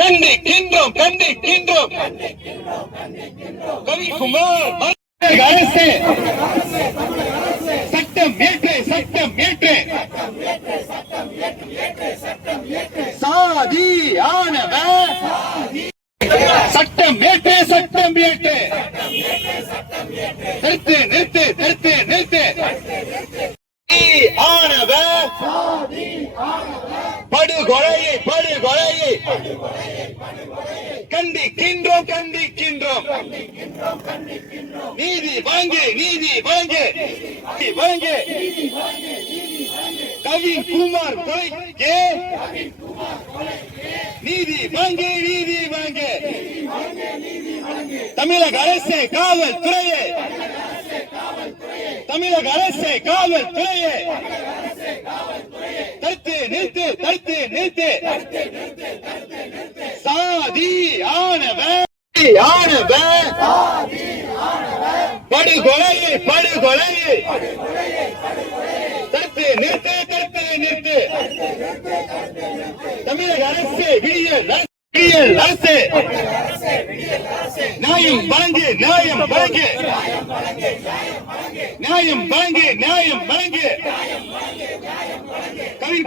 கண்டிக்கின்றோம் கண்டிக்கின்றோம் கவிக்குமார் அரசு. சட்டம் ஏற்று சட்டம் ஏற்று. சாதி ஆனவ சட்டம் ஏற்று சட்டம் ஏற்று. நிறுத்து நிறுத்து நிறுத்து நிறுத்து. சாதி ஆனவ படுகொலையை படுகொலையை. கண்டிக்கின்றோம் கண்டிக்கின்றோம். நீதி வாங்கு நீதி வாங்கு நீதி வாங்கு கவின் குமார் கொலைக்கு. நீதி வாங்கு நீதி வாங்கு தமிழக அரசு காவல்துறையே. தமிழக அரசு காவல்துறையே. தடுத்து நிறுத்து தடுத்து நிறுத்து. சாதி ஆனவன். ஆனவன். படுகொலையை படுகொலையை. தடுத்து நிறுத்து தடுத்து நிறுத்து. தமிழக அரசு விடிய விடியல் அரசு நியாயம் வழங்கு நியாயம் வழங்கு. நியாயம் வழங்கு நியாயம் வழங்கு. கவி